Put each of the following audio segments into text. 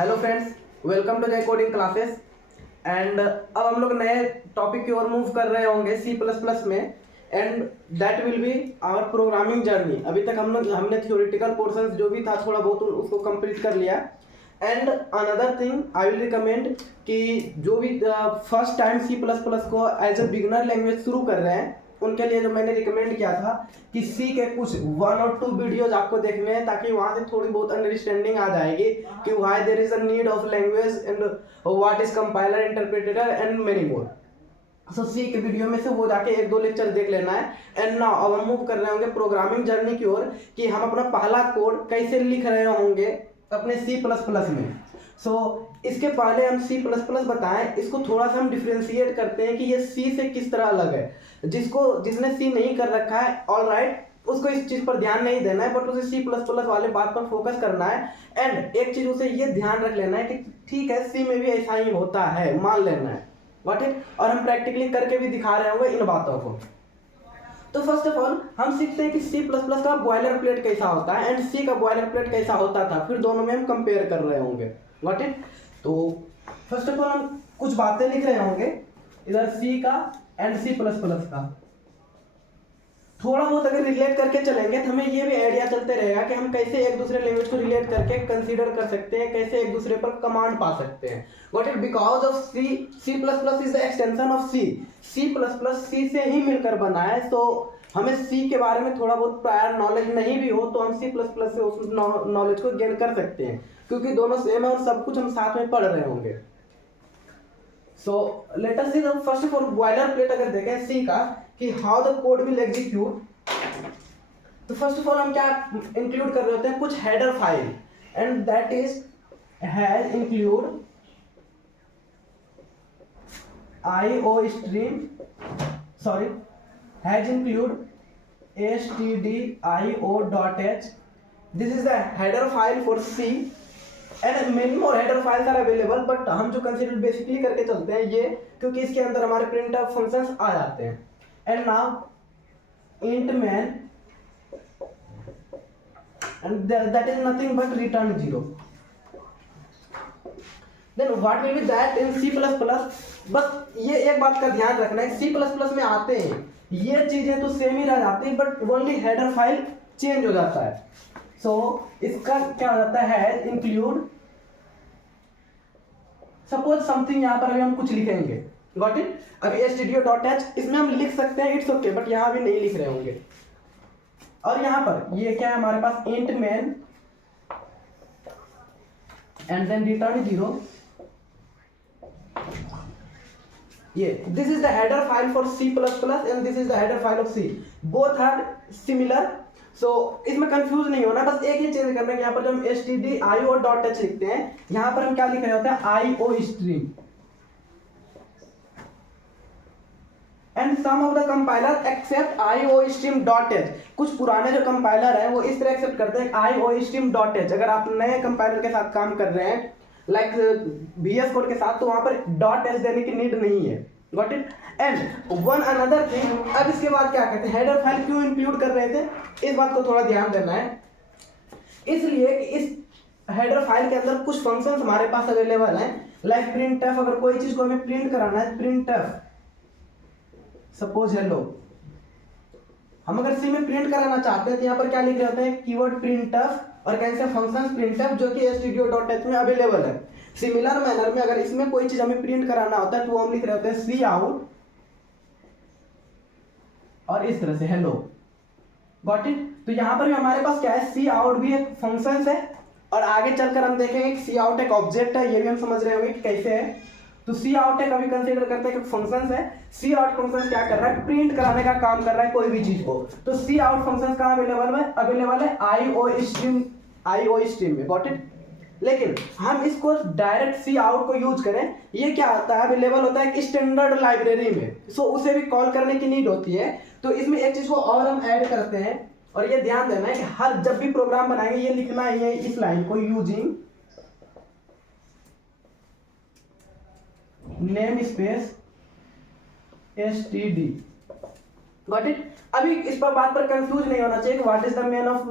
Hello friends, welcome to Jai coding classes. And अब हम लोग नए टॉपिक की ओर मूव कर रहे होंगे सी प्लस प्लस में, and that will be our programming journey. अभी तक हमने थियोरिटिकल पोर्शंस जो भी था थोड़ा बहुत उसको कंप्लीट कर लिया। And another thing I will recommend कि जो भी first time C plus plus को एज ए बिगनर लैंग्वेज शुरू कर रहे हैं उनके लिए जो मैंने रिकमेंड किया था कि सी के कुछ 1 और 2 वीडियोज आपको देखने हैं, ताकि वहां से थोड़ी बहुत अंडरस्टैंडिंग आ जाएगी कि why there is a need of language and what is compiler, interpreter and many more. So C के वीडियो में से वो जाके 1-2 लेक्चर देख लेना है। एंड नाउ अब हम मूव कर रहे होंगे प्रोग्रामिंग जर्नी की ओर कि हम अपना पहला कोड कैसे लिख रहे होंगे अपने सी प्लस प्लस में। इसके पहले हम सी प्लस प्लस बताएं, इसको थोड़ा सा हम डिफ्रेंशिएट करते हैं कि ये सी से किस तरह अलग है। जिसने सी नहीं कर रखा है, ऑल राइट, उसको इस चीज पर ध्यान नहीं देना है, बट उसे सी प्लस प्लस वाले बात पर फोकस करना है। एंड एक चीज उसे ये ध्यान रख लेना है कि ठीक है, सी में भी ऐसा ही होता है, मान लेना है, व्हाट इट। और हम प्रैक्टिकली करके भी दिखा रहे होंगे इन बातों को। तो फर्स्ट ऑफ ऑल हम सीखते हैं कि सी प्लस प्लस का बॉयलर प्लेट कैसा होता है एंड सी का बॉयलर प्लेट कैसा होता था, फिर दोनों में हम कंपेयर कर रहे होंगे, व्हाट इट। तो फर्स्ट ऑफ ऑल हम कुछ बातें लिख रहे होंगे इधर सी का एंड सी प्लस प्लस का। थोड़ा बहुत अगर रिलेट करके चलेंगे तो हमें ये भी आइडिया चलते रहेगा कि हम कैसे एक दूसरे लैंग्वेज को रिलेट करके कंसीडर कर सकते हैं, कैसे एक दूसरे पर कमांड पा सकते हैं, what it. Because of C plus plus is the extension of C plus plus C से ही मिलकर बना है। तो हमें सी के बारे में थोड़ा बहुत प्रायर नॉलेज नहीं भी हो तो हम सी प्लस प्लस से उस नॉलेज को गेन कर सकते हैं, क्योंकि दोनों सेम है और सब कुछ हम साथ में पढ़ रहे होंगे। So let us see first of all boiler plate अगर देखें सी का कि how the code will execute, तो फर्स्ट ऑफ ऑल हम क्या इंक्लूड कर रहे होते हैं, कुछ header file, and that is hash include has include stdio.h. this is the header file for C and many more header files are available, but हम जो कंसीडर बेसिकली करके चलते हैं ये, क्योंकि इसके अंदर हमारे printf functions आ जाते हैं। and now int main and that is nothing but return 0. then what will be that in C++। बस ये एक बात का ध्यान रखना है, C++ में आते हैं ये चीजें तो सेम ही रह जाती है, but only header file change हो जाता है। इसका क्या हो जाता है, इंक्लूड सपोज समथिंग, यहाँ पर अभी हम कुछ लिखेंगे, गॉट इट। अभी stdio.h इसमें हम लिख सकते हैं, इट्स ओके, बट यहाँ भी नहीं लिख रहे होंगे। और यहाँ पर ये क्या है हमारे पास, int main and then return 0। this is the header file for C++ and this is the header file of C. both are similar, so इसमें कंफ्यूज नहीं होना, बस एक ही चेंज करना है कि यहाँ पर जब हम stdio.h लिखते हैं, यहाँ पर हम क्या लिख रहे होते हैं, iostream। And some of the compiler accept iostream.h। कुछ पुराने जो कंपाइलर हैं वो इस तरह एक्सेप्ट करते हैं iostream.h। अगर आप नए कंपाइलर के साथ काम कर रहे हैं लाइक VS कोड के साथ, तो वहां पर .h देने की नीड नहीं है, got it. And one another thing, अब इसके बाद क्या कहते हैं, हेडर फाइल क्यों इंक्लूड कर रहे थे, इस बात को थोड़ा ध्यान देना है। इसलिए कि इस हेडर फाइल के अंदर कुछ फंक्शंस हमारे पास अवेलेबल हैं, लाइक printf। अगर कोई चीज को हमें प्रिंट कराना है, printf सपोज हेलो, हम अगर सी में प्रिंट कराना चाहते हैं तो यहाँ पर क्या लिख रहे होते हैं, कीवर्ड printf और कैसे फंक्शन printf जो कि stdio.h में अवेलेबल है। सिमिलर मैनर में अगर इसमें कोई चीज हमें प्रिंट कराना होता है तो वो हम लिख रहे होते हैं cout और इस तरह से हेलो, गॉट इट। तो यहाँ पर भी हमारे पास क्या है, cout भी एक फंक्शन है, और आगे चलकर हम देखेंगे कि cout एक ऑब्जेक्ट है, ये भी हम समझ रहे होंगे कि कैसे है। तो cout एक अभी कंसीडर करते हैं कि फंक्शन है। cout फंक्शन क्या कर रहा है, प्रिंट कराने का काम कर रहा है कोई भी चीज को। तो cout फंक्शन कहाँ अवेलेबल है iostream में, गॉट इट। लेकिन हम इसको डायरेक्ट cout को यूज करें, ये क्या होता है, अवेलेबल होता है कि स्टैंडर्ड लाइब्रेरी में, उसे भी कॉल करने की नीड होती है। तो इसमें एक चीज को और हम ऐड करते हैं, और ये ध्यान देना है कि हर जब भी प्रोग्राम बनाएंगे ये लिखना ही है इस लाइन को, using namespace std, got it. अभी इस पर बात पर कंफ्यूज नहीं होना चाहिए, what is the meaning of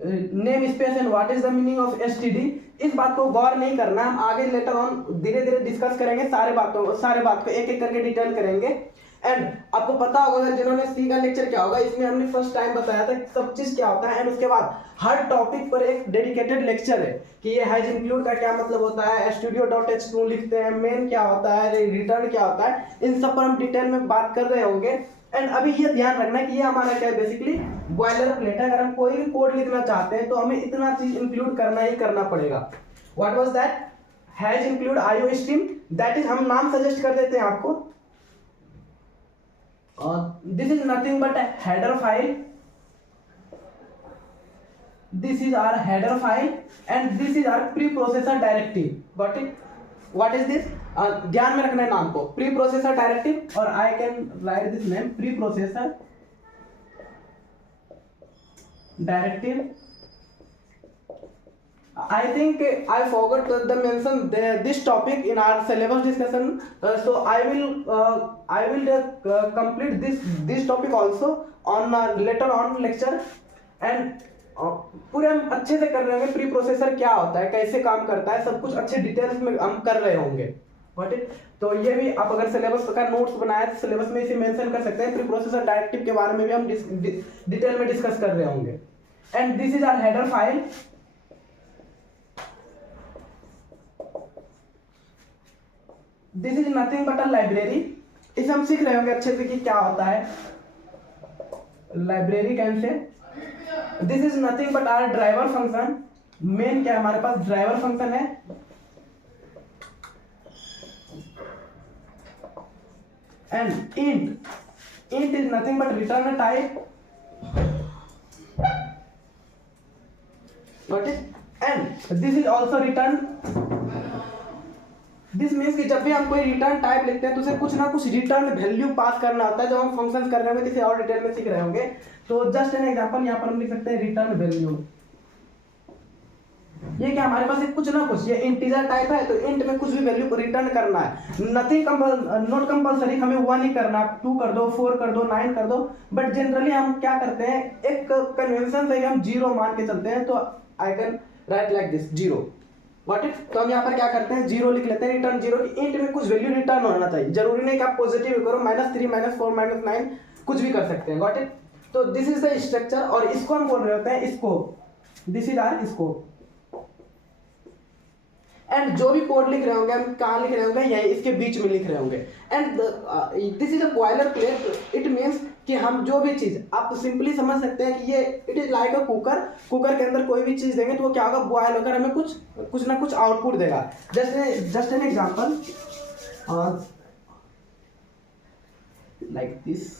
name space and what is the meaning of std। इस बात को गौर नहीं करना, हम आगे लेटर ऑन धीरे धीरे डिस्कस करेंगे सारे बात को एक एक करके डिटेल करेंगे। एंड आपको पता होगा अगर जिन्होंने सी का लेक्चर क्या होगा, इसमें हमने फर्स्ट टाइम बताया था सब चीज क्या होता है। एंड उसके बाद हर टॉपिक पर एक डेडिकेटेड लेक्चर है कि ये हैज इंक्लूड का क्या मतलब होता है, studio.h क्यों लिखते हैं, मेन क्या होता है, रिटर्न क्या होता है, इन सब पर हम डिटेल में बात कर रहे होंगे। एंड अभी ये ध्यान रखना है कि ये हमारा क्या है, बेसिकली बॉयलर प्लेट है। अगर हम कोई भी कोड लिखना चाहते हैं तो हमें इतना चीज इंक्लूड करना ही करना पड़ेगा। What was that, has include IO stream, that is हम नाम सजेस्ट कर देते हैं आपको। This is nothing but a header file. This is our header file and this is our preprocessor directive. Got it? What is this? ध्यान में रखना है नाम को, preprocessor directive, और I can write this name preprocessor directive. I think I forgot to mention this topic in our syllabus discussion, so I will complete this topic also on later on lecture। and पूरे हम अच्छे से कर रहे होंगे, pre processor क्या होता है, कैसे काम करता है, सब कुछ अच्छे डिटेल्स में हम कर रहे होंगे। Got it? तो ये भी आप अगर सिलेबस का नोट्स बनाए तो सिलेबस में इसे मेंशन कर सकते हैं। प्री प्रोसेसर डायरेक्टिव के बारे में भी हम डिटेल में डिस्कस कर रहे होंगे। And this is our header file. This is nothing but a library. इसे हम सीख रहे होंगे अच्छे से कि क्या होता है लाइब्रेरी कैसे। This is nothing but our driver function. Main क्या है हमारे पास, ड्राइवर फंक्शन है। And int is nothing but return type. Got it? And this is also return. This means कि जब भी हम कोई रिटर्न टाइप लिखते हैं तो उसे कुछ ना कुछ रिटर्न वैल्यू पास करना होता है। जब हम फंक्शंस कर रहे होंगे किसी और डिटेल में सीख रहे होंगे तो जस्ट एन एग्जांपल यहाँ पर हम लिख सकते हैं रिटर्न वैल्यू। ये क्या हमारे पास कुछ ना कुछ, ये इंटीजर टाइप है तो इंट में कुछ भी वैल्यू को रिटर्न करना है। नथिंग नॉट कंपलसरी हमें 1 ही करना, 2 कर दो, 4 कर दो, 9 कर दो। बट जनरली हम क्या करते हैं, एक कन्वेंशन से हम 0 मान के चलते हैं। तो आई can right like this 0। Got it? तो हम यहाँ पर क्या करते हैं, 0 लिख लेते हैं, रिटर्न 0 की इंट में कुछ वैल्यू रिटर्न होना चाहिए। जरूरी नहीं कि आप पॉजिटिव करो, -3 -4 -9 कुछ भी कर सकते हैं। Got it? तो दिस इज द स्ट्रक्चर और इसको हम बोल रहे होते हैं scope. This is our scope. And जो भी कोड लिख रहे होंगे हम कहाँ लिख रहे होंगे, यही इसके बीच में लिख रहे होंगे। And this is a boiler plate. It means कि हम जो भी चीज, आप सिंपली समझ सकते हैं कि ये it is like a cooker. Cooker के अंदर कोई भी चीज देंगे तो वो क्या होगा, बॉयल होकर हमें कुछ ना कुछ आउटपुट देगा। Just an example like this.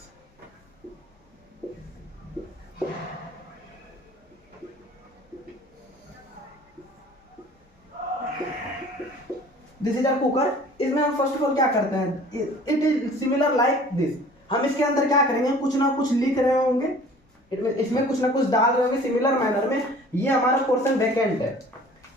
This is our cooker. इसमें हम फर्स्ट ऑफ ऑल क्या करते हैं, it is similar like this. हम इसके अंदर क्या करेंगे, कुछ ना कुछ लिख रहे होंगे, इसमें कुछ ना कुछ डाल रहे होंगे सिमिलर मैनर में। ये हमारा पोर्शन वैकेंट है,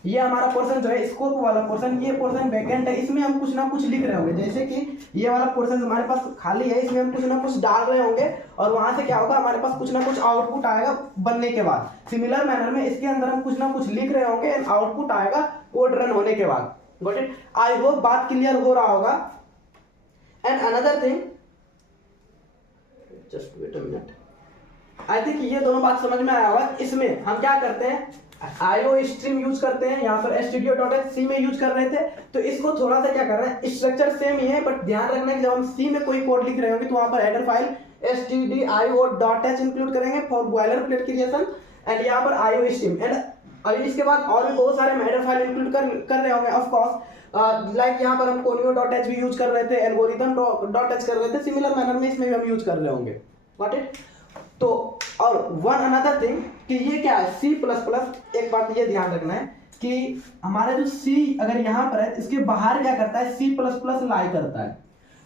ये हमारा पोर्शन जो है स्कोप वाला पोर्शन, ये पोर्शन वैकेंट है। इसमें हम कुछ ना कुछ लिख रहे होंगे। जैसे कि ये वाला पोर्शन हमारे पास खाली है, इसमें हम कुछ ना कुछ डाल रहे होंगे और वहां से क्या होगा, हमारे पास कुछ ना कुछ आउटपुट आएगा बनने के बाद। सिमिलर मैनर में इसके अंदर हम कुछ ना कुछ लिख रहे होंगे एंड आउटपुट आएगा कोड रन होने के बाद। Got it? आई होप बात क्लियर हो रहा होगा। And another thing, just wait a minute, I think ये दोनों बात समझ में आया होगा। इसमें हम क्या करते हैं, आईओ स्ट्रीम यूज करते हैं, यहाँ पर studio.h सी में यूज कर रहे थे। तो इसको थोड़ा सा क्या कर रहे हैं, स्ट्रक्चर सेम ही है बट ध्यान रखना है कि जब हम सी में कोई कोड लिख रहे होंगे तो वहां पर हेडर फाइल stdio.h इंक्लूड करेंगे for boiler plate creation. And यहाँ पर आईओ स्ट्रीम एंड अभी इसके बाद और भी बहुत सारे हेडर फाइल इंक्लूड कर रहे होंगे ऑफ कोर्स। लाइक यहाँ पर हम conio.h भी यूज कर रहे थे, algorithm.h कर रहे थे। सिमिलर मैनर में इसमें भी हम यूज कर रहे होंगे। Got it? तो और वन अनदर थिंग कि ये क्या है, C++। एक बात ये ध्यान रखना है कि हमारा जो C अगर यहाँ पर है, इसके बाहर क्या करता है, C++ लाई करता है।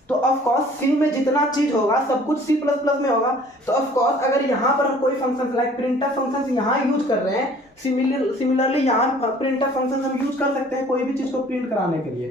तो ऑफ कोर्स C में जितना चीज होगा सब कुछ C++ में होगा। तो ऑफ कोर्स अगर यहाँ पर हम कोई फंक्शन लाइक प्रिंटफ फंक्शन यहाँ यूज कर रहे हैं, सिमिलरली यहाँ प्रिंटफ फंक्शन हम यूज कर सकते हैं कोई भी चीज को प्रिंट कराने के लिए।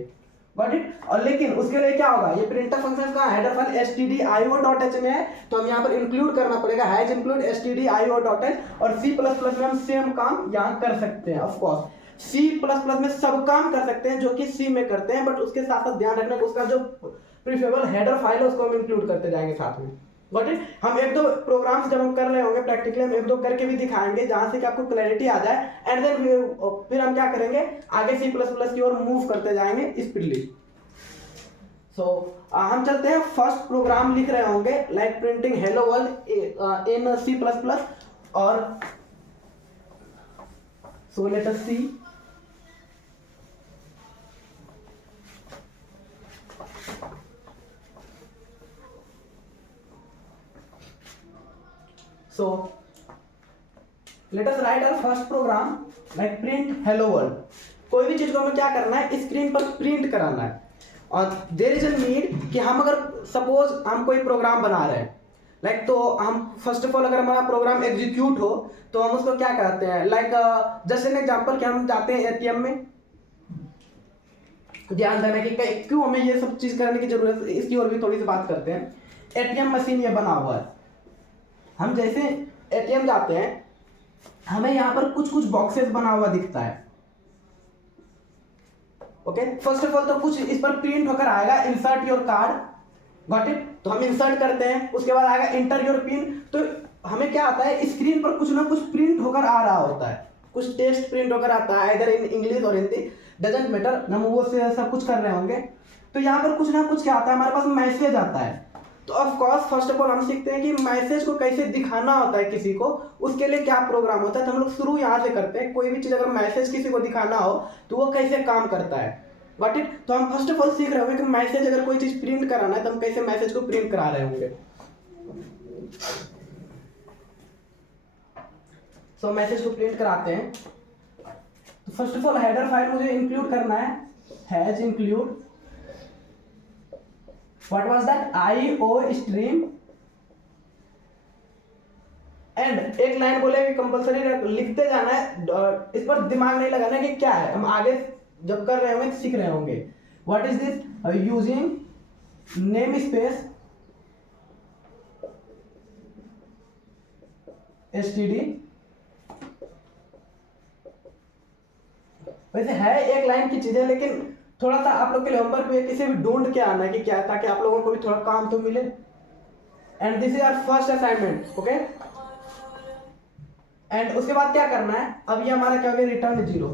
Got it? और लेकिन उसके लिए क्या होगा, ये प्रिंटफ फंक्शन का हेडर फाइल stdio.h में है तो हम यहाँ पर इंक्लूड करना पड़ेगा, हैज इंक्लूड stdio.h। और C++ में हम सेम काम यहाँ कर सकते हैं of course. C plus plus में सब काम कर सकते हैं जो कि सी में करते हैं, बट उसके साथ साथ ध्यान रखना कि उसका जो प्रीफेबल हेडर फाइल है उसको हम इंक्लूड करते जाएंगे साथ में। Got it. हम एक दो प्रोग्राम्स जब हम कर रहे होंगे प्रैक्टिकली, हम एक दो करके भी दिखाएंगे जहां से कि आपको क्लैरिटी आ जाए, एंड देन फिर हम क्या करेंगे, आगे सी प्लस प्लस की ओर मूव करते जाएंगे स्पीडली। सो हम चलते हैं, फर्स्ट प्रोग्राम लिख रहे होंगे like printing hello world in C plus plus, और so let us see. So let us write our first program like print hello world। कोई भी चीज को हमें क्या करना है, स्क्रीन पर प्रिंट कराना है। और देयर इज अ नीड कि हम अगर सपोज हम कोई प्रोग्राम बना रहे हैं लाइक, तो हम फर्स्ट ऑफ ऑल अगर हमारा प्रोग्राम एग्जीक्यूट हो तो हम उसको क्या कहते हैं, लाइक जस्ट एन एग्जांपल कि हम जाते हैं एटीएम में। ध्यान देना कि क्यों हमें ये सब चीज करने की जरूरत है, इसकी और भी थोड़ी सी बात करते हैं। एटीएम मशीन ये बना हुआ है, हम जैसे एटीएम जाते हैं हमें यहाँ पर कुछ कुछ बॉक्सेस बना हुआ दिखता है। ओके, फर्स्ट ऑफ ऑल तो कुछ इस पर प्रिंट होकर आएगा insert your card. Got it. तो हम इंसर्ट करते हैं, उसके बाद आएगा इंटर योर पिन। तो हमें क्या आता है, स्क्रीन पर कुछ ना कुछ प्रिंट होकर आ रहा होता है, कुछ टेक्स्ट प्रिंट होकर आता है, इधर इन इंग्लिश और हिंदी, डजंट मैटर, हम वो से सब कुछ कर रहे होंगे। तो यहाँ पर कुछ ना कुछ क्या आता है, हमारे पास मैसेज आता है। तो of course first of all हम सीखते हैं कि मैसेज को कैसे दिखाना होता है किसी को, उसके लिए क्या प्रोग्राम होता है। तो हम लोग शुरू यहाँ से करते हैं, कोई भी चीज अगर मैसेज किसी को दिखाना हो तो वो कैसे काम करता है। Got it. तो हम फर्स्ट ऑफ ऑल सीख रहे होंगे कि मैसेज अगर कोई चीज प्रिंट कराना है तो हम कैसे मैसेज को प्रिंट करा रहे होंगे। सो मैसेज को प्रिंट कराते हैं। तो first of all header file मुझे इंक्लूड करना है, has include what was that IO stream, and एक लाइन बोले कि कंपलसरी लिखते जाना है, इस पर दिमाग नहीं लगाना कि क्या है, हम आगे जब कर रहे होंगे तो सीख रहे होंगे। What is this, using namespace std। वैसे है एक लाइन की चीज है, लेकिन थोड़ा सा आप लोग के लिए होमवर्क में किसी भी ढूंढ के आना है कि क्या है, ताकि आप लोगों को भी थोड़ा काम तो मिले। And this is our first assignment. Okay, and उसके बाद क्या करना है, अब ये हमारा क्या हो गया, रिटर्न 0।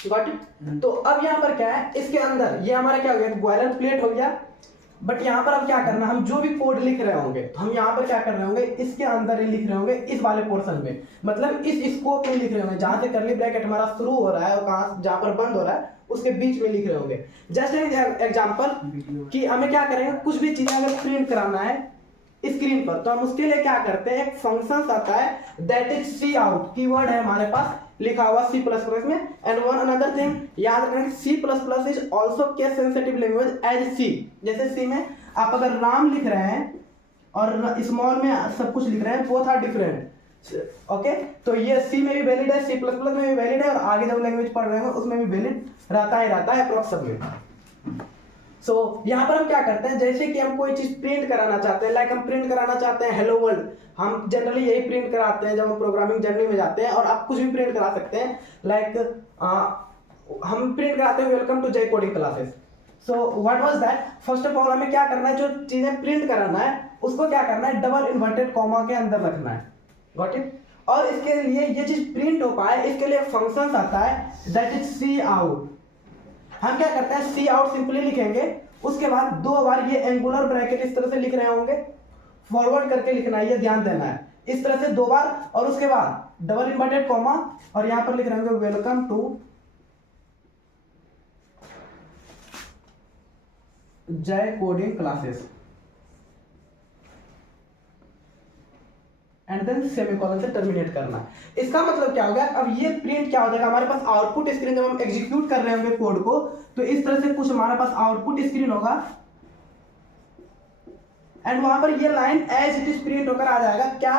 Got it. तो अब यहाँ पर क्या है, इसके अंदर ये हमारा क्या हो गया, बॉयलर प्लेट हो गया। बट यहाँ पर अब क्या करना, हम जो भी कोड लिख रहे होंगे तो हम यहाँ पर क्या कर रहे होंगे, इसके अंदर ही लिख रहे होंगे, इस वाले पोर्शन में, मतलब इस स्कोप में लिख रहे होंगे, जहां से करली ब्रैकेट हमारा शुरू हो रहा है और कहां जहां पर बंद हो रहा है उसके बीच में लिख रहे होंगे। जस्ट एग्जांपल कि हमें क्या करेंगे, कुछ भी चीजें अगर प्रिंट कराना है स्क्रीन पर, तो हम उसके लिए क्या करते हैं, एक फंक्शन आता है that is C out, keyword है हमारे पास लिखा हुआ सी प्लस प्लस में। एंड वन अनदर थिंग याद रखना, C plus plus is also case sensitive language as C. जैसे सी में आप अगर राम लिख रहे हैं और स्मॉल में सब कुछ लिख रहे हैं, बोथ आर डिफरेंट। ओके, तो ये सी में भी वैलिड है, सी प्लस प्लस में भी वैलिड है, और आगे जब लैंग्वेज पढ़ रहे हैं उसमें भी वैलिड रहता है अप्रोक्सीमेटली। सो यहाँ पर हम क्या करते हैं, जैसे कि हम कोई चीज प्रिंट कराना चाहते हैं, लाइक हम प्रिंट कराना चाहते हैं हेलो वर्ल्ड, हम जनरली यही प्रिंट कराते हैं जब हम प्रोग्रामिंग जर्नी में जाते हैं, और आप कुछ भी प्रिंट करा सकते हैं। लाइक हम प्रिंट कराते हैं welcome to Jai coding classes. So what was that, first of all हमें क्या करना है, जो चीजें प्रिंट कराना है उसको क्या करना है, डबल इन्वर्टेड कॉमा के अंदर रखना है। Got it. और इसके लिए ये चीज प्रिंट हो पाए, इसके लिए फंक्शन आता है दैट इज सी आउट। हम क्या करते हैं, सी आउट सिंपली लिखेंगे, उसके बाद 2 बार ये एंगुलर ब्रैकेट इस तरह से लिख रहे होंगे, फॉरवर्ड करके लिखना है, ये ध्यान देना है, इस तरह से 2 बार, और उसके बाद डबल इन्वर्टेड कॉमा, और यहां पर लिख रहे होंगे welcome to Jai coding classes, and then semicolon से टर्मिनेट करना। इसका मतलब क्या होगा, अब ये प्रिंट क्या हो जाएगा, हमारे पास आउटपुट स्क्रीन जब हम एग्जीक्यूट कर रहे होंगे कोड को, तो इस तरह से कुछ हमारे पास आउटपुट स्क्रीन होगा, एंड वहां पर ये line as it is print होकर आ जाएगा। क्या,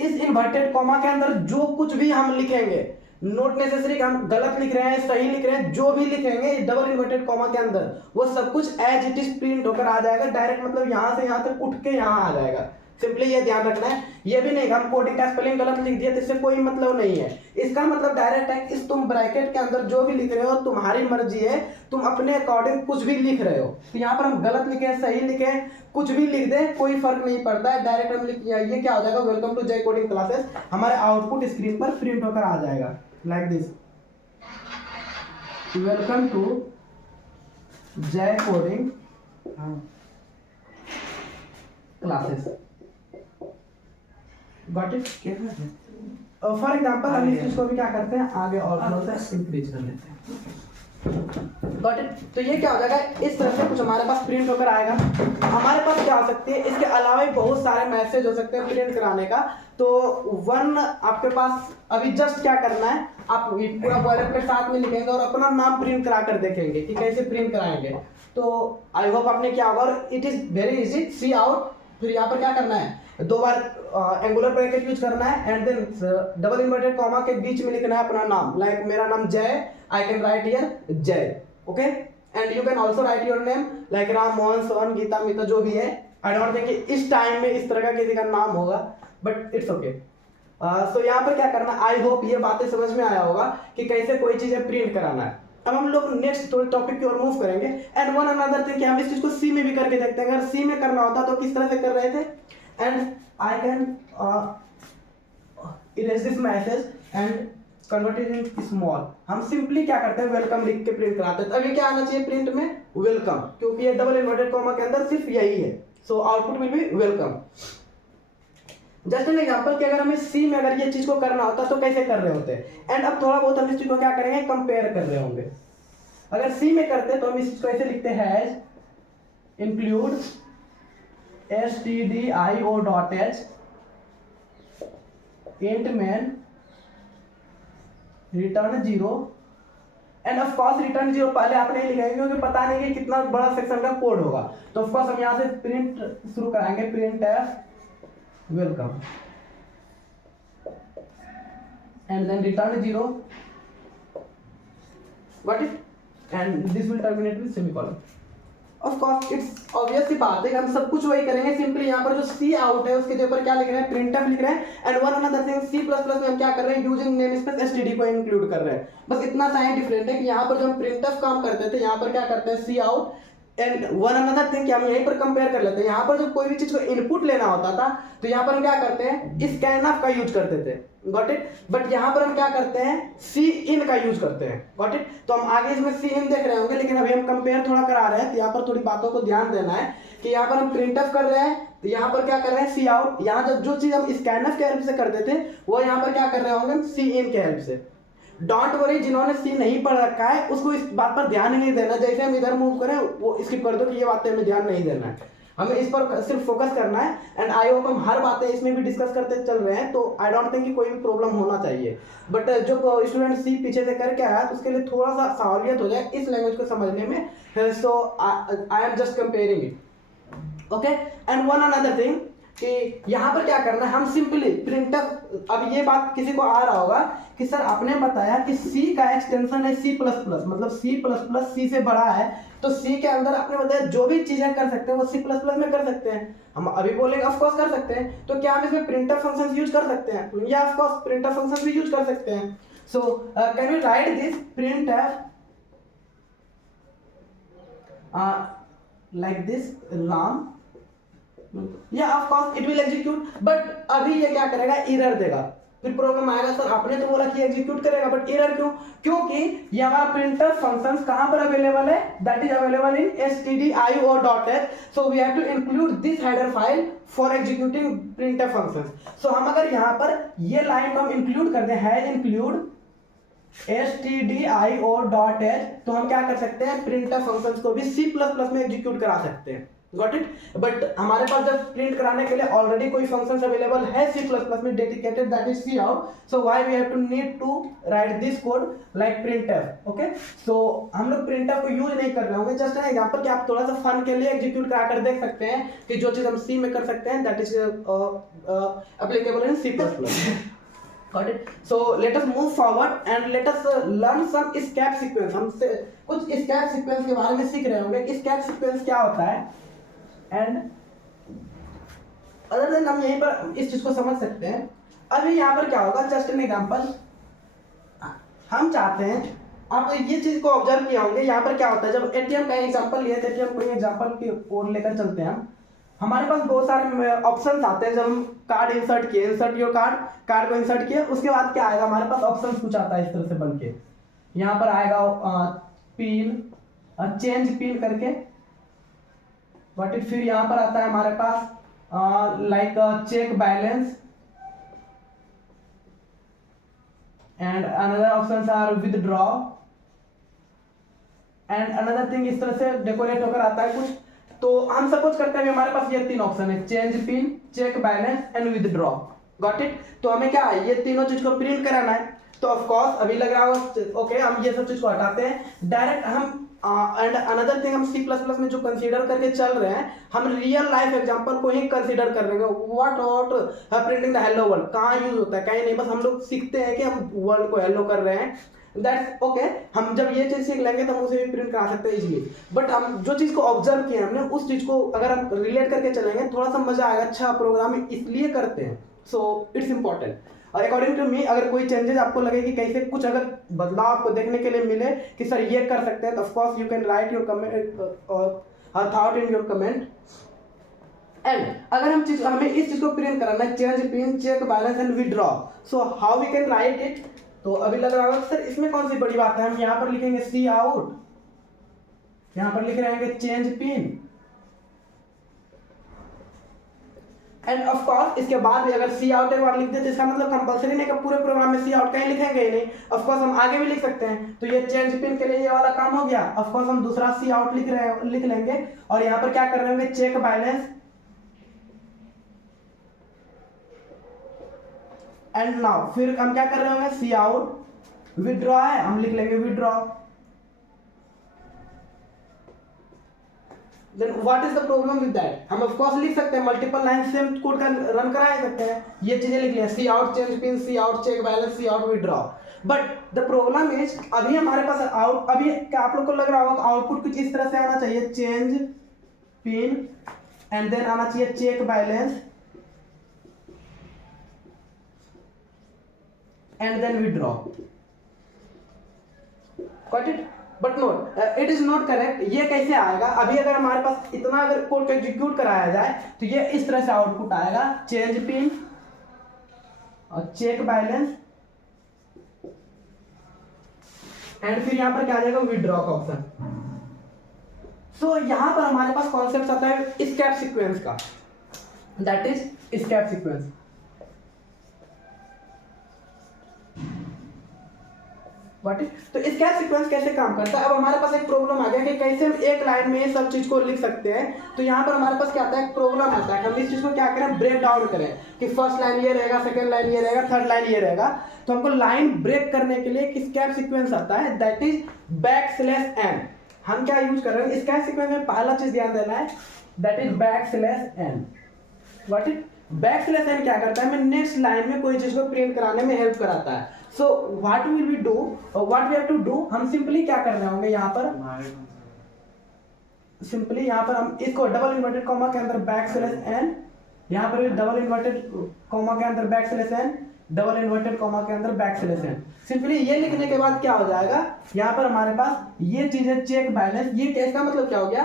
इस इन्वर्टेड कॉमा के अंदर जो कुछ भी हम लिखेंगे, नोट नेसेसरी कि हम गलत लिख रहे हैं सही लिख रहे हैं, जो भी लिखेंगे डबल इन्वर्टेड कॉमा के अंदर वो सब कुछ एज इट इज प्रिंट होकर आ जाएगा डायरेक्ट, मतलब यहां से यहां तक उठ के यहां आ जाएगा। सिंपली ये ध्यान रखना है, ये भी नहीं हम कोडिंग का स्पेलिंग गलत लिख दिया तो इससे कोई मतलब नहीं है। इसका मतलब डायरेक्ट है इस तुम ब्रैकेट के अंदर जो भी लिख रहे हो तुम्हारी मर्जी है, तुम अपने अकॉर्डिंग कुछ भी लिख रहे हो। तो यहाँ पर हम गलत लिखे सही लिखे कुछ भी लिख दे कोई फर्क नहीं पड़ता है, डायरेक्ट हम लिख ये क्या हो जाएगा, welcome to Jai coding classes, हमारे आउटपुट स्क्रीन पर प्रिंट होकर आ जाएगा like this, welcome to Jai coding classes. Got it? For example हम इस चीज को भी क्या करते हैं आगे और थोड़ा सा इंक्रीज कर लेते हैं। Got it? तो ये क्या हो जाएगा, इस तरह से कुछ हमारे पास प्रिंट होकर आएगा। हमारे पास क्या हो सकती है, इसके अलावा भी बहुत सारे मैसेज हो सकते हैं प्रिंट कराने का। तो वन आपके पास अभी जस्ट क्या करना है, आप पूरा बॉयलर के साथ में लिखेंगे और अपना नाम प्रिंट करा कर देखेंगे कि कैसे प्रिंट कराएंगे। तो आई होप आपने क्या होगा, और it is very easy, cout. फिर यहाँ पर क्या करना है, 2 बार एंगुलर ब्रैकेट यूज करना है and then double inverted comma के बीच में लिखना है अपना नाम, लाइक मेरा नाम Jai, I can write here Jai, okay, and you can also write your name like Ram, Mohan, Sohan, Geeta, Mita, जो भी है। आई डोंट थिंक कि इस टाइम में इस तरह का किसी का नाम होगा, बट इट्स ओके। सो यहाँ पर क्या करना, आई होप ये बातें समझ में आया होगा कि कैसे कोई चीजें प्रिंट कराना है। अब हम लोग नेक्स्ट टॉपिक की ओर मूव करेंगे। एंड वन अनदर थिंग कि हम इस चीज को सी में भी करके देखते हैं। अगर सी में करना होता तो किस तरह से कर रहे थे, and I can erase this message and convert it in small. हम सिंपली क्या करते हैं, वेलकम लिख के प्रिंट कराते हैं। अभी क्या आना चाहिए प्रिंट में, वेलकम, क्योंकि ये डबल इन्वर्टेड कॉमा के अंदर सिर्फ यही है। So output will be welcome. Just an example कि अगर हमें सी में अगर ये चीज को करना होता तो कैसे कर रहे होते, एंड अब थोड़ा बहुत हम इस चीज को क्या करेंगे, कंपेयर कर रहे होंगे। अगर सी में करते तो हम इस चीज को ऐसे लिखते हैं, include stdio.h int main return 0, end of course return 0 पहले आप नहीं लिखेंगे क्योंकि पता नहीं कि कितना बड़ा सेक्शन का कोड होगा। तो ऑफ कोर्स हम यहां से प्रिंट शुरू कराएंगे, print F welcome and then return 0, got it, and this will terminate with semicolon। of course it's obvious सी बात है कि हम सब कुछ वही करेंगे। सिंपली यहाँ पर जो सी आउट है उसके ऊपर क्या लिख रहे हैं, प्रिंटफ लिख रहे हैं। And one another thing, C plus plus में हम क्या कर रहे हैं, यूजिंग नेमस्पेस एसटीडी को इंक्लूड कर रहे हैं। बस इतना सा ही डिफरेंट है कि यहाँ पर जो हम प्रिंटफ काम करते थे यहाँ पर क्या करते हैं, C out. And one another thing कि हम यहीं पर कंपेयर कर लेते हैं। यहाँ पर जब कोई भी चीज को इनपुट लेना होता था तो यहाँ पर हम क्या करते हैं, स्कैनफ का यूज करते थे, गॉट इट। बट यहाँ पर हम क्या करते हैं, सी इन का यूज करते हैं, गॉट इट। तो हम आगे इसमें सी इन देख रहे होंगे, लेकिन अभी हम कंपेयर थोड़ा करा रहे हैं तो यहाँ पर थोड़ी बातों को ध्यान देना है कि यहाँ पर हम प्रिंटफ कर रहे हैं तो यहाँ पर क्या कर रहे हैं, सी आउट। यहाँ जब जो चीज हम स्कैनफ के हेल्प से करते थे वो यहाँ पर क्या कर रहे होंगे, सी इन के हेल्प से। डोंट वरी, जिन्होंने सी नहीं पढ़ रखा है उसको इस बात पर ध्यान ही नहीं देना। जैसे हम इधर मूव करें वो स्किप कर दो कि ये बातें हमें ध्यान नहीं देना है, हमें इस पर सिर्फ फोकस करना है। एंड आई होप हम हर बातें इसमें भी डिस्कस करते चल रहे हैं, तो आई डोंट थिंक कि कोई भी प्रॉब्लम होना चाहिए। बट जो स्टूडेंट सी पीछे से करके आया तो उसके लिए थोड़ा सा सहूलियत हो जाए इस लैंग्वेज को समझने में। So I am just comparing it, okay. And one another thing कि यहाँ पर क्या करना है, हम सिंपली प्रिंटफ, अब ये बात किसी को आ रहा होगा कि सर आपने बताया कि सी का एक्सटेंशन है सी प्लस प्लस, मतलब सी प्लस प्लस सी से बड़ा है, तो सी के अंदर आपने बताया जो भी चीजें कर सकते हैं वो सी प्लस प्लस में कर सकते हैं। हम अभी बोलेंगे ऑफ कोर्स कर सकते हैं, तो क्या हम इसमें प्रिंटफ फंक्शंस यूज कर सकते हैं, या ऑफ कोर्स प्रिंटफ फंक्शंस भी यूज कर सकते हैं। So can we write this printf like this ram, या of course it will execute. But अभी ये क्या करेगा, एरर देगा। फिर प्रॉब्लम आएगा, सर आपने तो बोला कि एग्जीक्यूट करेगा बट एरर क्यों, क्योंकि ये हमारा प्रिंटर फंक्शंस कहां पर अवेलेबल है, that is available in stdio.h। So we have to include this header file for executing printer functions. सो हम अगर यहां पर ये लाइन को हम इंक्लूड कर दें, हैज इंक्लूड stdio.h, तो हम क्या कर सकते हैं, प्रिंटर फंक्शंस को भी C++ में एग्जीक्यूट करा सकते हैं, गॉट इट। बट हमारे पास जब प्रिंट कराने के लिए ऑलरेडी कोई फंक्शंस अवेलेबल है C++ में dedicated, that is cout। So why we have to need to write this code like printf, okay. सो हम लोग printf को यूज नहीं कर रहे होंगे, जस्ट एन एग्जांपल कि आप थोड़ा सा फन के लिए एग्जीक्यूट करा कर देख सकते हैं कि जो चीज हम C में कर सकते हैं that is applicable in C++। Got it? So let us move forward and let us learn some escape sequence। हम कुछ escape sequence के बारे में सीख रहे होंगे। escape sequence क्या होता है, and अदर देन हम यहीं पर इस चीज को समझ सकते हैं। अभी यहाँ पर क्या होगा, जस्ट एन एग्जाम्पल, हम चाहते हैं, आप ये चीज को ऑब्जर्व किया होंगे, यहाँ पर क्या होता है, जब एटीएम का एग्जाम्पल लिया, एटीएम को एग्जाम्पल की ओर लेकर चलते हैं हम, हमारे पास बहुत सारे ऑप्शंस आते हैं। जब हम कार्ड इंसर्ट किए, इंसर्ट योर कार्ड, कार्ड को इंसर्ट किए, उसके बाद क्या आएगा, हमारे पास ऑप्शंस कुछ आता है इस तरह से बन के, यहाँ पर आएगा पिन, चेंज पिन करके, बट इट, फिर यहाँ पर आता है हमारे पास like check balance, and another options are withdraw, and another thing, इस तरह से डेकोरेट होकर आता है कुछ। तो हम सपोज करते हैं हमारे पास ये तीन ऑप्शन है, change pin, check balance and withdraw, got it. तो हमें क्या है, ये तीनों चीज को प्रिंट कराना है। तो ऑफ कोर्स अभी लग रहा होगा ओके, हम ये सब चीज को हटाते हैं डायरेक्ट हम, एंड अनदर थिंग, हम सी प्लस प्लस में जो कंसीडर करके चल रहे हैं, हम रियल लाइफ एग्जांपल को ही कंसीडर कर रहे हैं। What printing the hello world कहाँ यूज होता है, कहीं नहीं, बस हम लोग सीखते हैं कि हम वर्ल्ड को हेलो कर रहे हैं, दैट्स ओके। हम जब ये चीज सीख लेंगे तो हम उसे भी प्रिंट करा सकते हैं इजीली। बट हम जो चीज को ऑब्जर्व किया हमने, उस चीज को अगर हम रिलेट करके चलेंगे, थोड़ा सा मजा आएगा। अच्छा, प्रोग्रामिंग इसलिए करते हैं, सो इट्स इंपॉर्टेंट। और अकॉर्डिंग टू मी, अगर कोई चेंजेस आपको लगे कि कैसे कुछ अगर बदलाव आपको देखने के लिए मिले कि सर ये कर सकते हैं, तो of course you can write your comment thought in your comment. And अगर हमें इस चीज को प्रिंट कराना है, change pin, check balance and withdraw, so how we can write it. तो अभी लग रहा होगा सर इसमें कौन सी बड़ी बात है, हम यहाँ पर लिखेंगे सी आउट, यहाँ पर लिख रहे हैं change pin, end of course इसके बाद भी अगर सी आउट एक बार लिख दे तो इसका मतलब कंपलसरी नहीं कि पूरे प्रोग्राम में सी आउट कहीं लिखेंगे ही नहीं। ऑफ कोर्स हम आगे भी लिख सकते हैं। तो ये चेंज पिन के लिए ये वाला काम हो गया। ऑफ कोर्स हम दूसरा सी आउट लिख लेंगे, और यहाँ पर क्या कर रहे होंगे, चेक बैलेंस, एंड नाउ फिर हम क्या कर रहे होंगे, सी आउट, विड्रॉ है, हम लिख लेंगे withdraw. Then what is the problem with that? हम of course लिख सकते हैं, मल्टीपल लाइन सेम कोड का रन करा सकते हैं, ये चीजें लिख लिया, C out, change pin, C out, check balance, C out, withdraw. But the problem is, अभी हमारे पास आउट, अभी क्या आप लोग को लग रहा होगा आउटपुट कुछ इस तरह से आना चाहिए, चेंज पिन एंड देन आना चाहिए check balance and then withdraw, got it. But note, it is not correct. ये कैसे आएगा, अभी अगर हमारे पास इतना अगर कोड को एग्जीक्यूट कराया जाए तो ये इस तरह से आउटपुट आएगा, चेंज पिन और चेक बैलेंस एंड फिर यहां पर क्या आ जाएगा, विड्रॉ का ऑप्शन। सो यहां पर हमारे पास कॉन्सेप्ट आता है एस्केप सीक्वेंस का, दैट इज एस्केप सीक्वेंस। तो एस्केप सीक्वेंस कैसे काम करता है। अब हमारे पास एक प्रॉब्लम आ गया कि कैसे हम एक लाइन में सब चीज को लिख सकते हैं। तो यहाँ पर हमारे पास क्या आता है, प्रोग्राम आता है, हम इस चीज को क्या करें, ब्रेक डाउन करें कि फर्स्ट लाइन ये रहेगा, सेकंड लाइन ये रहेगा, थर्ड लाइन ये रहेगा। तो हमको लाइन ब्रेक करने के लिए एक एस्केप सीक्वेंस आता है, दैट इज बैकस्लैश n। हम क्या यूज कर रहे हैं एस्केप सीक्वेंस में, पहला चीज ध्यान देना है, that is backslash n। What is backslash n क्या करता है, हमें नेक्स्ट लाइन में कोई चीज को प्रिंट कराने में हेल्प कराता है। So what will we do, what we have to do, हम सिंपली क्या कर रहे होंगे, यहाँ पर सिंपली यहाँ पर हम इसको डबल इन्वर्टेड कॉमा के अंदर बैकस्लैश n, यहाँ पर भी डबल इन्वर्टेड कॉमा के अंदर backslash n, double inverted comma के अंदर बैकस्लैश n। सिंपली ये लिखने के बाद क्या हो जाएगा, यहाँ पर हमारे पास ये चीज है चेक बैलेंस। ये इसका मतलब क्या हो गया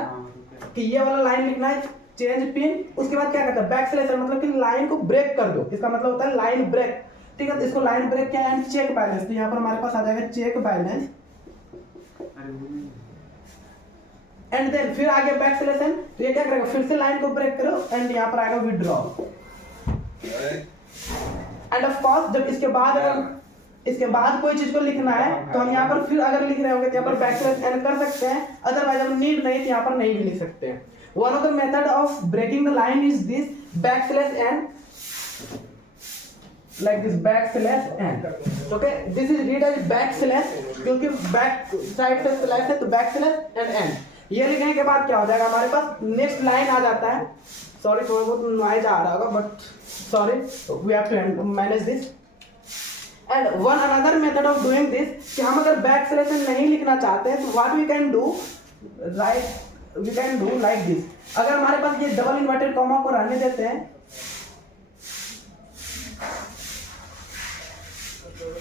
कि ये वाला लाइन लिखना है, चेंज पिन, उसके बाद क्या करता है बैकस्लैश n, मतलब कि लाइन को ब्रेक कर दो, इसका मतलब होता है लाइन ब्रेक, ठीक है। तो इसको लाइन ब्रेक क्या है, चेक बैलेंस। तो यहाँ पर हमारे पास आ जाएगा चेक बैलेंस एंड देन फिर आगे बैकस्लैश n। तो ये क्या करेगा, फिर से लाइन को ब्रेक करो एंड यहाँ पर आएगा विड्रॉ। एंड ऑफ कोर्स जब इसके बाद कोई चीज को लिखना है तो हम यहाँ पर फिर अगर लिख रहे होंगे तो यहाँ पर बैकस्लैश n कर सकते हैं, अदरवाइज हम नीड नहीं तो यहाँ पर नहीं भी लिख सकते हैं। One of the method of breaking the line is this backslash n, like this backslash n, okay, this is read as backslash क्योंकि बैक साइड से स्लैश है तो बैकस्लैश एंड n। ये लिखने के बाद क्या हो जाएगा, हमारे पास नेक्स्ट लाइन आ जाता है। सॉरी थोड़ा बहुत नॉइज आ रहा होगा, but sorry, we have to manage this. And one another method of doing this कि हम अगर बैकस्लैश n नहीं लिखना चाहते हैं तो what we can do, right, we can do like this. अगर हमारे पास ये डबल इन्वर्टेड कॉमा को रहने देते हैं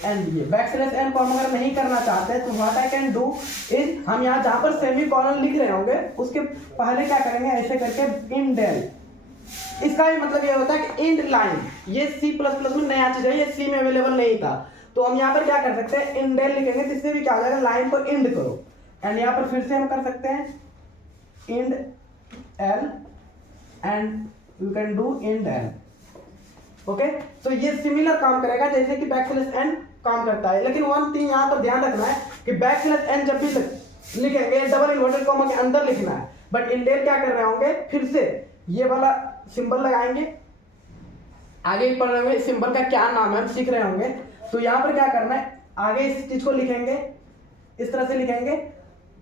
एंड ये बैकस्लैश एन को हम अगर नहीं करना चाहते हैं तो what I can do is, हम यहाँ जहां पर सेमी कॉलन लिख रहे होंगे उसके पहले क्या करेंगे, ऐसे करके इंडेल। इसका भी मतलब ये होता है कि इंड लाइन, ये सी प्लस प्लस में नया चीज है, ये सी में अवेलेबल नहीं था। तो हम यहाँ पर क्या कर सकते हैं, इंडेल लिखेंगे, जिससे भी क्या हो जाएगा, लाइन को इंड करो। एंड यहाँ पर फिर से हम कर सकते हैं endl and you can do endl. Okay, तो ये सिमिलर काम करेगा जैसे कि बैकस्लैश एन काम करता है। लेकिन वन थिंग यहाँ पर ध्यान रखना है कि बैकस्लैश एन जब भी लिखेंगे डबल इन्वर्टेड कॉमा के अंदर लिखना है, बट इंडेल क्या कर रहे होंगे, फिर से ये वाला सिंबल लगाएंगे। आगे भी पढ़ रहे होंगे इस सिंबल का क्या नाम है, हम सीख रहे होंगे। तो यहाँ पर क्या करना है, आगे इस चीज को लिखेंगे, इस तरह से लिखेंगे,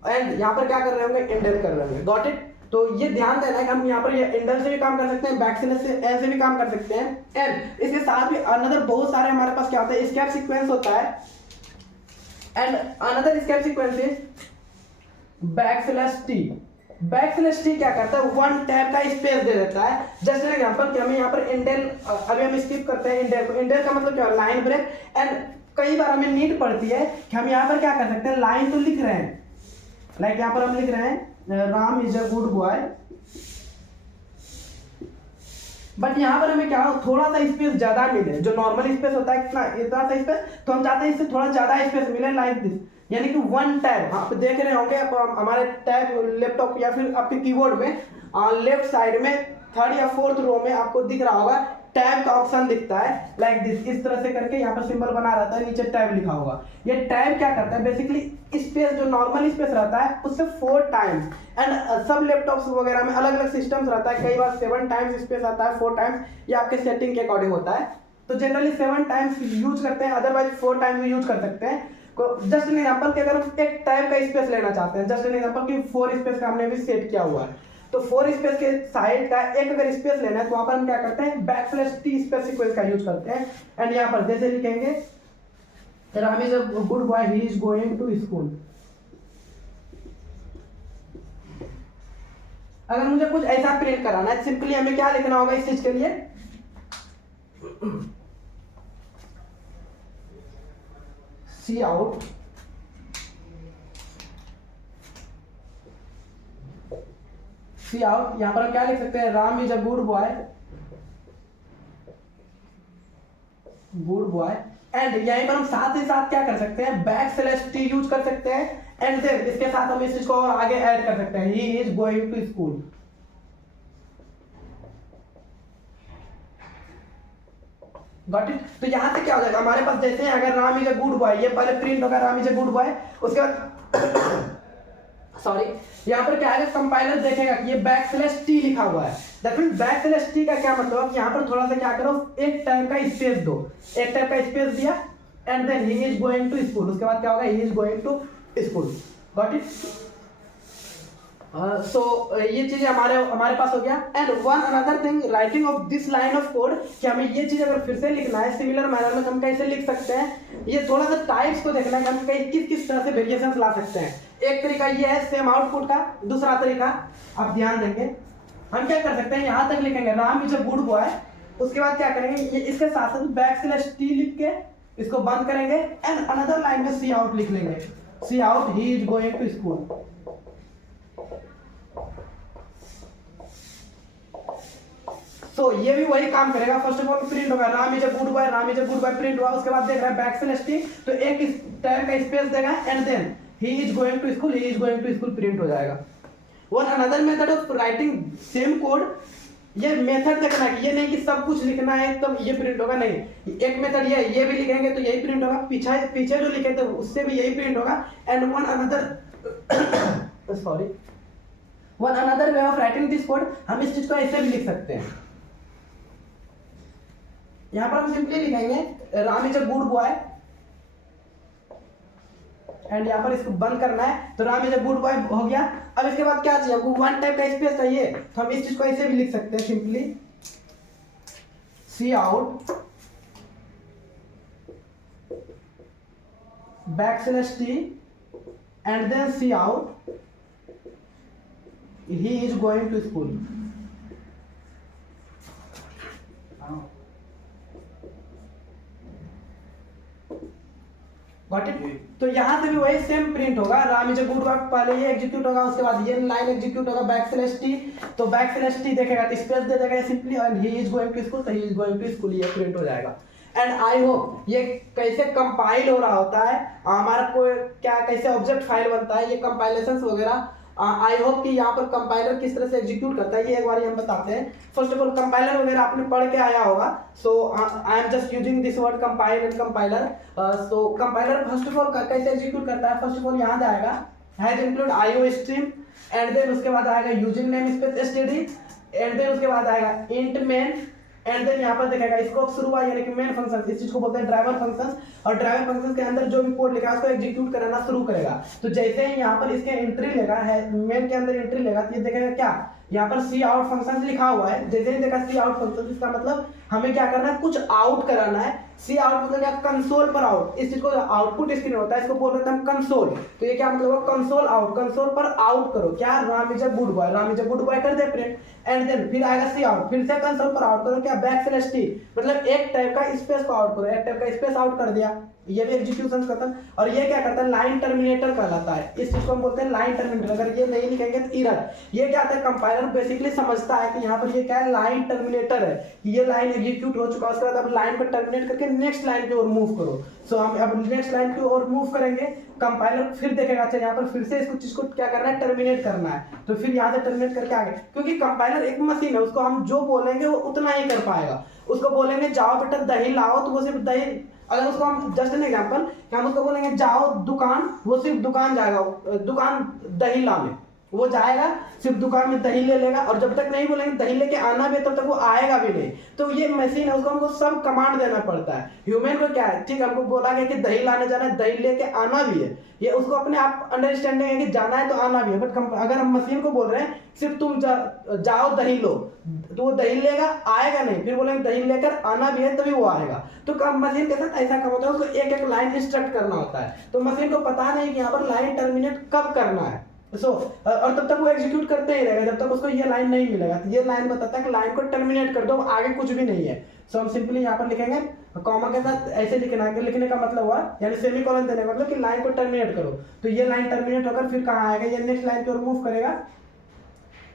एंड यहाँ पर क्या कर रहे होंगे, इंडेल कर रहे होंगे। Got it. तो ये ध्यान देना है कि हम यहाँ पर ये इंडेल से भी काम कर सकते हैं, बैकस्लैश से एन से भी काम कर सकते हैं। एंड इसके साथ भी अनदर बहुत सारे हमारे पास क्या होता है, स्केप सीक्वेंस होता है। And another escape sequence is backslash T. Backslash T क्या करता है, वन टैब का स्पेस दे देता है। जस्ट एन एग्जांपल कि हमें यहाँ पर इंडेल, अभी हम स्किप करते हैं इंडेल को। इंडेल का मतलब क्या है, लाइन ब्रेक। एंड कई बार हमें नीड पड़ती है कि हम यहाँ पर क्या कर सकते हैं, लाइन तो लिख रहे हैं, लाइक यहाँ पर हम लिख रहे हैं Ram is a good boy, but यहाँ पर हमें क्या हो, थोड़ा सा स्पेस ज्यादा मिले। जो नॉर्मल स्पेस होता है कितना, इतना सा स्पेस, तो हम चाहते हैं इससे थोड़ा ज्यादा स्पेस मिले, लाइक दिस। यानी कि वन टैब आप देख रहे होंगे, आप हमारे टैब लैपटॉप या फिर आपके कीबोर्ड में लेफ्ट साइड में थर्ड या फोर्थ रो में आपको दिख रहा होगा, टैब का ऑप्शन दिखता है, लाइक दिस। इस तरह से करके यहाँ पर सिंबल बना रहता है, नीचे टैब लिखा होगा। ये टैब क्या करता है, बेसिकली स्पेस जो नॉर्मल स्पेस रहता है उससे 4 टाइम्स। एंड सब लैपटॉप्स वगैरह में अलग अलग सिस्टम्स रहता है, कई बार 7 टाइम्स स्पेस आता है, 4 टाइम्स, ये आपके सेटिंग के अकॉर्डिंग होता है। तो जनरली 7 टाइम्स यूज करते हैं, अदरवाइज 4 टाइम्स यूज कर सकते हैं। जस्ट एन एग्जांपल कि अगर हम एक टैब का स्पेस लेना चाहते हैं, जस्ट एन एग्जांपल कि 4 स्पेस का हमने भी सेट किया हुआ है, तो 4 स्पेस के साइड का एक अगर स्पेस लेना है तो वहां पर हम क्या करते हैं, बैकस्लैश टी स्पेस सीक्वेंस का यूज करते हैं। एंड यहाँ पर जैसे लिखेंगे Ram is a good boy, he is going to school. अगर मुझे कुछ ऐसा प्रिंट कराना है, सिंपली हमें क्या लिखना होगा इस चीज के लिए, सी आउट सी आउट। यहां पर हम क्या लिख सकते हैं, Ram is a good boy, good boy. And यहीं पर हम साथ ही साथ क्या कर सकते हैं, बैकस्लैश टी यूज कर सकते हैं। एंड देन इसके साथ हम इस चीज को और आगे ऐड कर सकते हैं, he is going to school. Got it. तो यहां से क्या हो जाएगा, हमारे पास जैसे अगर Ram is a good boy, ये पहले प्रिंट होगा Ram is a good boy, उसके बाद सॉरी, यहाँ पर क्या है, कंपाइलर देखेगा कि ये बैकस्लैश टी लिखा हुआ है। दैट मींस बैकस्लैश टी का क्या मतलब है कि यहाँ पर थोड़ा सा क्या करो, एक टाइप का स्पेस दो, एक टाइप का स्पेस दिया, and then he is going to school. उसके बाद क्या होगा, he is going to school. Got it. So ये चीजें हमारे पास हो गया। And one another thing, writing of this line of code, कि हमें ये चीज अगर फिर से लिखना है सिमिलर मैनर में, हम कैसे लिख सकते हैं, ये थोड़ा सा टाइप्स को देखना है कि हम किस किस तरह से वेरिएशंस ला सकते हैं। एक तरीका ये है सेम आउटपुट का, दूसरा तरीका आप ध्यान देंगे, हम क्या कर सकते हैं, यहां तक लिखेंगे Ram is a good boy, उसके बाद क्या करेंगे, ये इसके साथ साथ बैकस्लैश टी लिख के इसको बंद करेंगे, एंड अनदर लाइन में सी आउट लिख लेंगे, C out he is going to school. तो ये भी वही काम करेगा। फर्स्ट ऑफ ऑल प्रिंट होगा Ram is a good boy, Ram is a good boy print हुआ, उसके बाद देख रहा है बैकस्लैश टी, तो एक टाइप का स्पेस देगा, and then he is going to school, he is going to school print हो जाएगा। One another method of writing same code, ये मेथड देखना है कि ये नहीं कि सब कुछ लिखना है तब ये प्रिंट होगा, नहीं। एक मेथड ये भी लिखेंगे तो यही प्रिंट होगा, पीछे जो लिखे थे उससे भी यही प्रिंट होगा। And one another sorry, one another way of writing this code, हम इस चीज को ऐसे भी लिख सकते हैं। यहां पर हम सिंपली लिखेंगे Ram is a good boy, and यहां पर इसको बंद करना है, तो Ram is a good boy हो गया। अब इसके बाद क्या चाहिए हमको, वन टाइप का स्पेस चाहिए, तो हम इस चीज को ऐसे भी लिख सकते हैं, simply cout backslash T and then C out he is going to school. Got it. तो यहाँ से भी वही सेम प्रिंट होगा, Ram is a good boy, पहले ये एग्जीक्यूट होगा, उसके बाद ये लाइन एग्जीक्यूट होगा /t, तो /t देखेगा तो स्पेस दे देगा सिंपली, और he is going to school, तो he is going to school, ये प्रिंट हो जाएगा। एंड आई होप ये कैसे कंपाइल हो रहा होता है, हमारा कोई क्या कैसे ऑब्जेक्ट फाइल बनता है, ये कंपाइलेशन वगैरह, आई होप कि यहाँ पर कंपाइलर किस तरह से एग्जीक्यूट करता है ये एक बार हम बताते हैं। फर्स्ट ऑफ ऑल कंपाइलर वगैरह आपने पढ़ के आया होगा, so I am just using this word compile and compiler. So compiler first of all कैसे एग्जीक्यूट करता है, फर्स्ट ऑफ ऑल यहाँ जाएगा hash include IO stream, and then उसके बाद आएगा using namespace std, and then उसके बाद आएगा इंट मेन, एंड देन यहाँ पर देखेगा स्कोप शुरू हुआ यानी कि मेन फंक्शन, इस चीज को बोलते हैं ड्राइवर फंक्शंस, और ड्राइवर फंक्शंस के अंदर जो भी कोड लिखा है उसको एग्जीक्यूट कराना शुरू करेगा। तो जैसे ही यहाँ पर इसके एंट्री लेगा है, मेन के अंदर एंट्री लेगा, तो ये देखेगा क्या यहाँ पर सी आउट फंक्शन लिखा हुआ है, जैसे ही देखा सी आउट फंक्शन, इसका मतलब हमें क्या करना है, कुछ आउट कराना है। सी आउट मतलब क्या, कंसोल पर आउट, इस चीज को आउटपुट स्क्रीन होता है, इसको बोल रहे हैं हम कंसोल, तो ये क्या मतलब कंसोल आउट, कंसोल पर आउट करो क्या, Ram is a good boy, Ram is a good boy कर दे प्रिंट, एंड देन फिर आएगा सी आउट, फिर से कंसोल पर आउट करो क्या, /t, मतलब एक टाइप का स्पेस को आउट करो, एक टाइप का स्पेस आउट कर दिया, ये भी एग्जीक्यूशन खत्म। और ये क्या करता है, लाइन टर्मिनेटर कहलाता है, इस चीज को हम बोलते हैं लाइन टर्मिनेटर, अगर ये नहीं लिखेंगे तो एरर। ये क्या आता है, कंपाइलर बेसिकली समझता है कि यहाँ पर ये क्या है, लाइन टर्मिनेटर है, ये लाइन एग्जीक्यूट हो चुका है, उसके बाद अब लाइन को टर्मिनेट करके नेक्स्ट लाइन की ओर मूव करो। सो हम अब नेक्स्ट लाइन की ओर मूव करेंगे, कंपाइलर फिर देखेगा अच्छा यहाँ पर फिर से इसको चीज को क्या करना है, टर्मिनेट करना है, तो फिर यहाँ से टर्मिनेट करके आगे, क्योंकि कंपाइलर एक मशीन है, उसको हम जो बोलेंगे वो उतना ही कर पाएगा। उसको बोलेंगे जाओ बेटा दही लाओ, तो वो सिर्फ दही, अगर उसको हम जस्ट एन एग्जांपल कि हम उसको बोलेंगे जाओ दुकान, वो सिर्फ दुकान जाएगा, दुकान दही लाने वो जाएगा, सिर्फ दुकान में दही ले लेगा, और जब तक नहीं बोलेंगे दही लेके आना भी तब तक वो आएगा भी नहीं। तो ये मशीन है, उसको हमको सब कमांड देना पड़ता है। ह्यूमन को क्या है, ठीक है, हमको बोला गया कि दही लाने जाना है, दही लेके आना भी है, ये उसको अपने आप अंडरस्टैंडिंग है कि जाना है तो आना भी है। बट अगर हम मशीन को बोल रहे हैं सिर्फ तुम जाओ दही लो, तो वो दही लेगा, आएगा नहीं, फिर बोलेंगे दही लेकर आना भी है तभी वो आएगा। तो मशीन के साथ ऐसा काम होता है, उसको एक एक लाइन इंस्ट्रक्ट करना होता है, तो मशीन को पता नहीं कि यहाँ पर लाइन टर्मिनेट कब करना है। और तब तक वो एग्जीक्यूट करते ही रहेगा जब तक उसको ये लाइन नहीं मिलेगा। तो ये लाइन बताता है कि लाइन को टर्मिनेट कर दो, आगे कुछ भी नहीं है। सो हम सिंपली यहाँ पर लिखेंगे कॉमा के साथ ऐसे लिखना है, लिखने का मतलब हुआ यानी सेमीकोलन देने का मतलब कि लाइन को टर्मिनेट करो। तो ये लाइन टर्मिनेट होकर फिर कहाँ आएगा, ये नेक्स्ट लाइन की ओर मूव करेगा,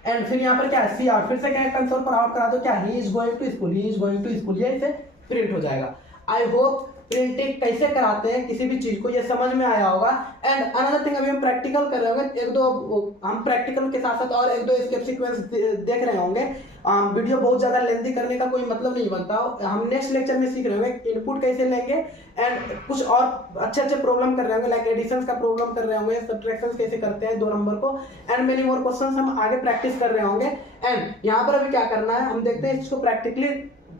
एंड फिर यहाँ पर क्या है, सी आउट, फिर से क्या है, कंसोल पर आउट करा दो क्या, he is going to school, he is going to school, ये इसे प्रिंट हो जाएगा। आई होप प्रिंटिंग कैसे कराते हैं किसी भी चीज को ये समझ में आया होगा। एंड अनदर थिंग, अभी हम प्रैक्टिकल कर रहे होंगे, एक दो हम प्रैक्टिकल के साथ साथ और एक दो स्टेप सीक्वेंस देख रहे होंगे। वीडियो बहुत ज्यादा लेंथी करने का कोई मतलब नहीं बनता, हम नेक्स्ट लेक्चर में सीख रहे होंगे इनपुट कैसे लेंगे, एंड कुछ और अच्छे अच्छे प्रॉब्लम कर रहे होंगे, लाइक एडिशन का प्रॉब्लम कर रहे होंगे, सब्ट्रैक्शन कैसे करते हैं 2 नंबर को, एंड मेनी मोर क्वेश्चंस हम आगे प्रैक्टिस कर रहे होंगे। एंड यहाँ पर अभी क्या करना है, हम देखते हैं इसको प्रैक्टिकली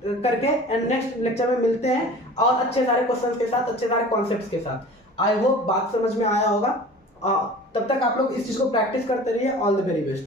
करके, एंड नेक्स्ट लेक्चर में मिलते हैं और अच्छे सारे क्वेश्चंस के साथ, अच्छे सारे कॉन्सेप्ट्स के साथ। आई होप बात समझ में आया होगा। तब तक आप लोग इस चीज को प्रैक्टिस करते रहिए। All the very best.